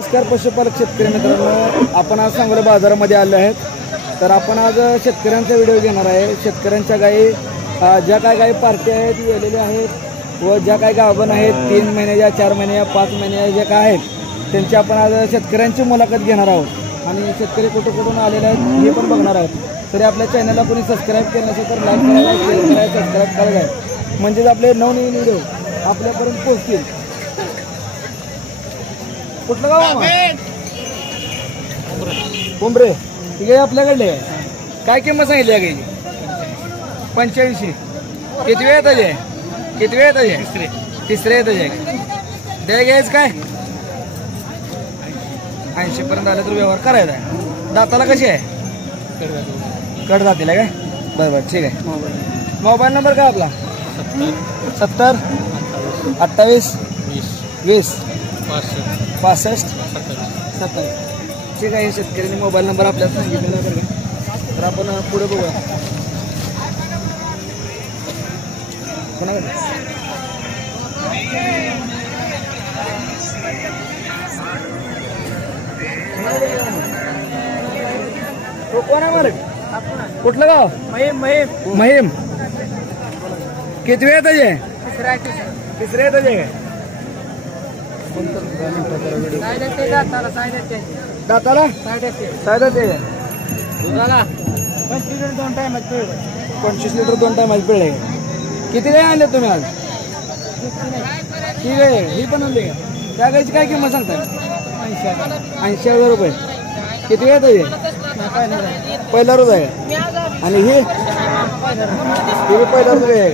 नमस्कार पशुपालक शेतकरी मित्रांनो, आपण आज सांगोला बाजारामध्ये आले आहेत. तर आपण आज शेतकऱ्यांचा व्हिडिओ घेणार आहे. शेतकऱ्यांच्या गायी ज्या काय गायी पार्टी आहेत गेलेल्या आहेत व ज्या काय गाभण आहेत 3 महिन्याच्या 4 महिन्याच्या 5 महिन्याच्या ज्या काय आहेत त्यांची आपण आज शेतकऱ्यांची मुलाखत घेणार आहोत आणि शेतकरी कुठून आलेले आहेत हे पण बघणार आहोत. तरी आपल्या चॅनलला कोणी सबस्क्राईब केलं नसेल तर लाईक करायला, शेअर करायला, सबस्क्राईब करायला म्हणजेच आपले नवनवीन व्हिडिओ आपल्यापर्यंत पोहोचतील. कुठलं गाव कोंबरे ठीक आहे. आपल्याकडले काय किंमत सांगितली आहे गायची? 85. किती वेळ येताचे? किती वेळ येताचे? तिसरे येताचे द्या घ्यायचं काय 80 पर्यंत आलं तर व्यवहार करायचा आहे. दाताला कशी आहे? कड दातीला काय? बरं ठीक आहे. मोबाईल नंबर काय आपला? 70 28 20 65 70. ठीक आहे. शेतकऱ्यांनी मोबाईल नंबर आपल्याला सांगितलेला बरं का. तर आपण पुढे बघूया. कोणाकडे कोण आहे मालक? कुठलं गाव? महिम. किती वेळ येताचे? तिसरे येताचे दाताला सायदा ते 25 लिटर 2 टायमात पिळे. किती गाय आणले तुम्ही आज? ठीक आहे. ही पण आणली का? त्या गायची काय किंमत सांगताय? 80,000 रुपये. किती वेळ येते? पहिला रोज आहे आणि ही पहिला रोज आहे.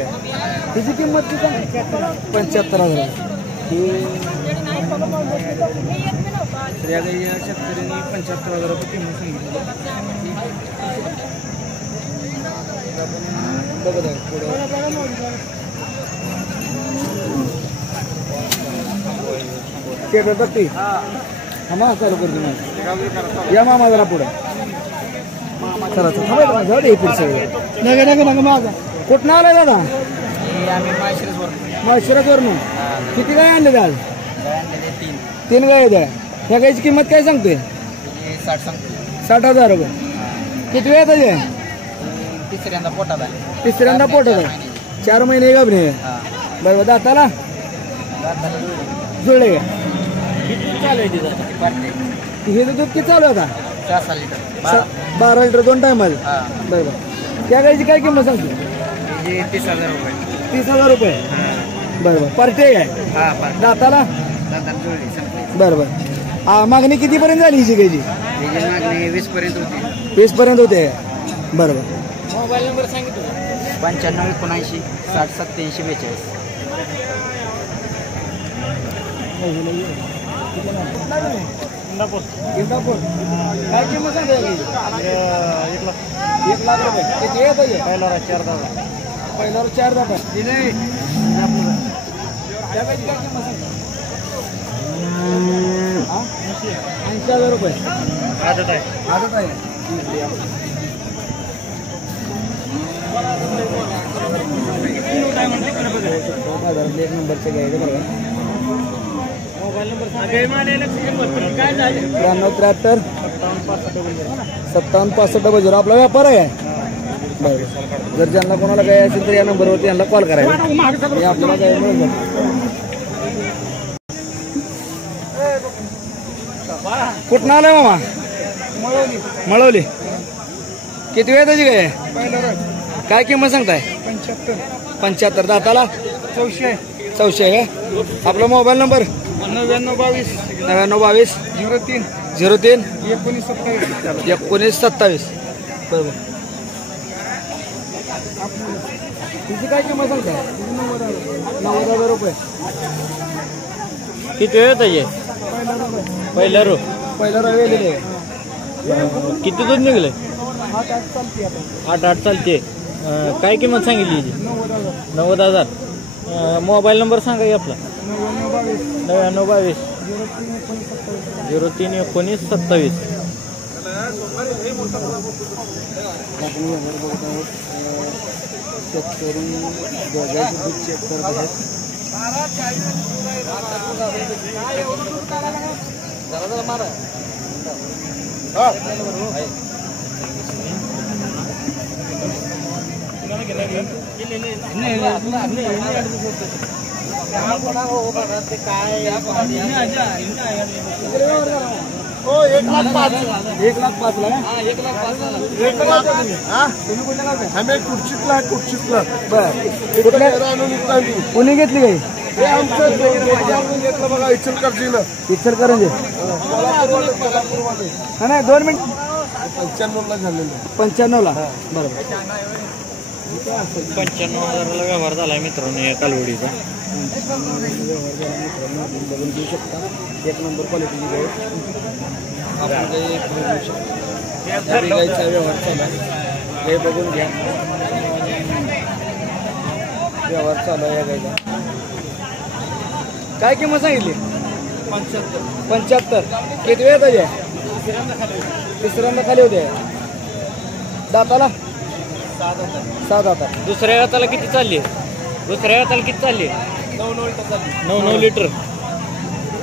तिची किंमत किती? 75,000. या गाई शेतकऱ्यांनी 75,000 रुपये किंमत सांगितली. बघत आहे पुढे बघती हा चालू करते मग या मामा जरा पुढे चला जाऊ दे. पुढचं माझा कुठं आलाय दादा? माळशिरसवरून. किती गाय आणले आज? 3 गाय आहेत. ह्या गायची किंमत काय सांगते? 60,000 रुपये. किती वेळ येतात? तिसऱ्यांदा पोटात आहे. तिसऱ्यांदा पोटात आहे. 4 महिने गाभणे. बरोबर. दाताला जुळले का? हे दूध किती चालू होता? 4 लिटर 12 लिटर 2 टायमाला. बरोबर. त्या गायची काय किंमत सांगते? 30,000 रुपये. 30,000 रुपये. बरोबर. पार्टी आहे काय? दाताला बरोबर. मागणी कितीपर्यंत झाली हिची गायची? मागणी 20 पर्यंत होती. 20 पर्यंत होते. बरोबर. मोबाईल नंबर सांगितलं? 95 79 60 87 42. इंदापूर. काय किंमत सांगते? 1 लाख रुपये. किती वेळ पाहिजे? पहिला 4 दादा. पहिल्यावर 4 दादा. 80,000 रुपये. आदत आहे. आदत आहे. एक नंबरचे गायडे बघा. मोबाईल नंबर 93 57 65 आपला व्यापार आहे. बरं. जर ज्यांना कोणाला काय असेल तर या नंबरवरती यांना कॉल करायचा. आपल्याला काय मिळून कुठं आलाय मामा? मळवली. किती वेळ त्याची काय? काय किंमत सांगताय? 75. दाताला 400 आहे का? आपला मोबाईल नंबर? 99 22 03 03 19 27. बरोबर. तिची काय किंमत सांगताय? 90,000 रुपये. किती वेळ त्याचे? पहिला रो वेलेले. किती दूध निघले? 8 चालते. काय किंमत सांगितली? 90,000. मोबाईल नंबर सांगा की आपला? 99 22 03 19 27. शेतकरी दोघांचे दूध चेक करत आहेत. जरा मारा हो 1,05,000 1,05,000 ला 1,05,000 तुम्ही कुठल्या गावचे? आम्ही कुर्चीतला बरं कुठल्या कुणी घेतली काही हे आमचं घेतलं बघा इचलकरंजीनं इचलकरंजी नाही 2 मिनिट 95ला झालेलं 95ला बरोबर 95,000ला व्यवहार झालाय मित्रांनो या कालवडीचा. बघून घेऊ शकता 1 नंबर क्वालिटीची गाय आपण काही घेऊ शकता. गायचा व्यवहार चालू आहे हे बघून घ्या व्यवहार चालू आहे या गायचा. काय किंमत सांगितली 75 किती वेळ त्याचे तिसऱ्यांदा खाली होते दाताला 7 दाता. दुसऱ्या हाताला किती चालली? दुसऱ्या हाताला किती चालली? 9 लिटर.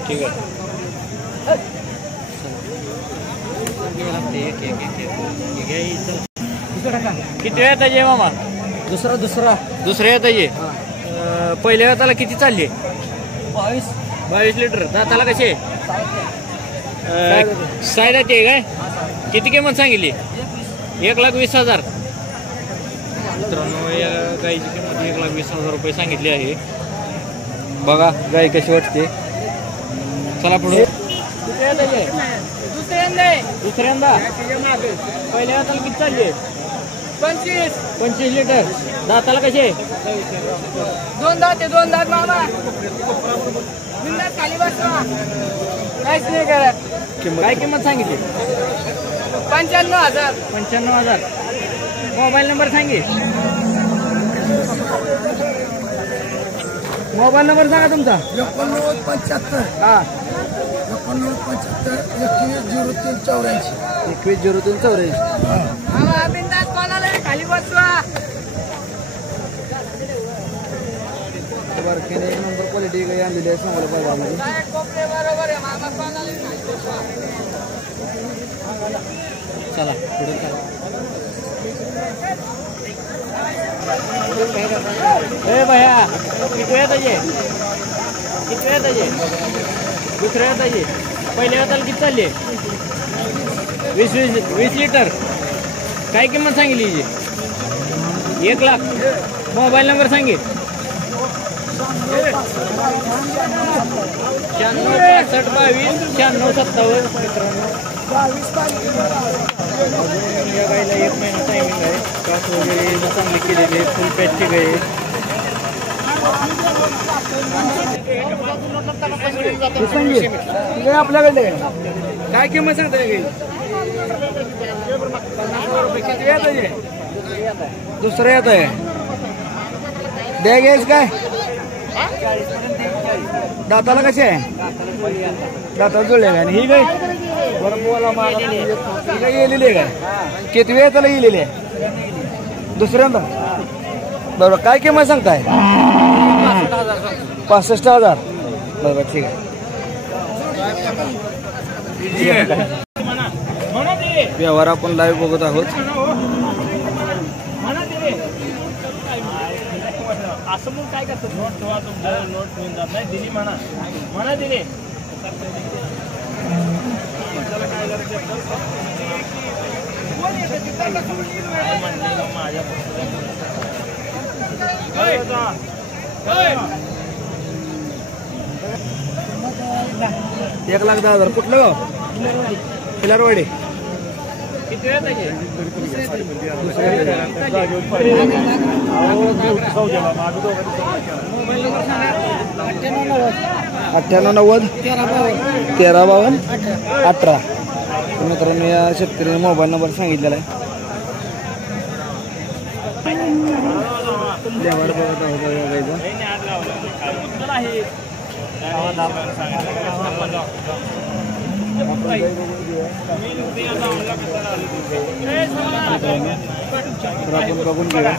ठीक आहे. किती वेळ त्याचे मामा? दुसऱ्या हाताचे. पहिल्या हाताला किती चालली? 22 लिटर. दाताला कसे? 6 दाते काय? किती किंमत सांगितली? 1,20,000. मित्रांनो या गायची किंमत 1,20,000 रुपये सांगितली आहे. बघा गाय कशी वाटते. चला पुढे. दुसऱ्यांदा पहिल्या हाताला किती चालली? 25 लिटर. दाताला कसे? 2 दात मामा खाली बसवा काहीच नाही करत. काय किंमत सांगितली? 95,000. 95,000. मोबाईल नंबर सांगे. मोबाईल नंबर सांगा तुमचा. 89,75 हा 89,75 21,0384. 21,0384. मामा बिंदास कोणाला खाली बसवा. बारकेने 1 नंबर क्वालिटी गाय आणलेली आहे सांगोला बाजारामध्ये. कोपरे बरोबर आहे मामा कोणाला खाली बसवा. चला पुढे चला. ए भैया किती वेळ त्याचे? किती वेळ त्याचे? दुसऱ्या हाताचे. पहिल्या हाताला किती चालले? 20 लिटर. काय किंमत सांगितली हिची? 1,00,000. मोबाईल नंबर सांगे. 96 65 22 96 57. मित्रांनो या गायला 1 महिना टायमिंग आहे. कास वगैरे चांगली केलेली आहे. फुल पॅचची गाय आहे. आपल्याकडे काय किंमत सांगताय गाई? 50,000 रुपये. किती वेळ त्याचे? दुसऱ्या येत आहे द्या घ्यायच काय? दाताला कसे आहे? दाताला जुळले काय? आणि ही गाय बरं बोला मला ही गाय गेलेली आहे काय? किती वेळ त्याला गेलेली आहे? दुसऱ्यांदा बरोबर. काय किंमत सांगताय? 65,000. बरोबर ठीक आहे. व्यवहार आपण लाईव्ह बघत आहोत. असं मग काय करतो? नोट ठेवा तुमचं. नोट ठेवून जात नाही. दिली म्हणा म्हणा दिली. माझ्या 1,10,000. कुठलं गाव? खिलारवाडी. किती वेळ त्याचे? मोबाईल नंबर सांगा. 9890 1352 18. मित्रांनो या शेतकऱ्याने मोबाईल नंबर सांगितलेला आहे. व्यवहार बघत आहोत या गाईचा. तर आपण बघून घेऊया.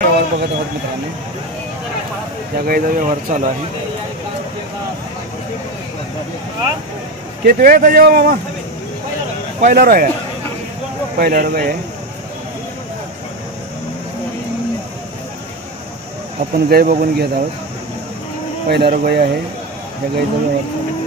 व्यवहार बघत आहोत मित्रांनो, या गाईचा व्यवहार चालू आहे. किती वेळ येतं जेव्हा मामा? पहिला रो आहे, पहिला रो आहे. आपण गाय बघून घेत आहोत. पहिला रो गाय आहे, या गाईचा व्यवहार चालू आहे.